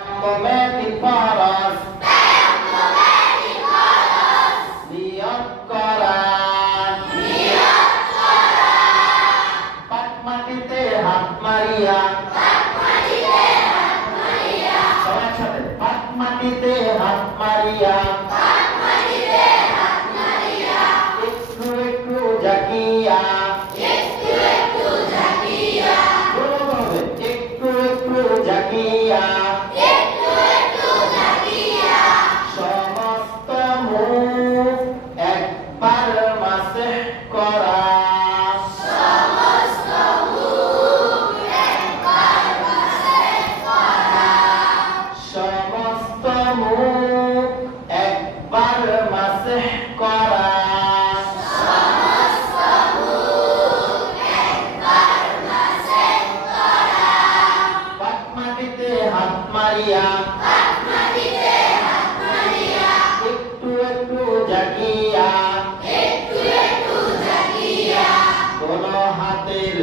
Momenti paras niat koran pat মাটিতে হাত মারিয়া সবার সাথে পাট মাটিতে হাত মারিয়া একটু একটু জাকিয়া বলবে একটু একটু জাকিয়া সমস্ত মুখ একবার মাসেহ করা সমস্ত মুখ একবার মাসেহ করা পাট মাটিতে হাত মারিয়া একটু একটু জাকিয়া কোন হাতের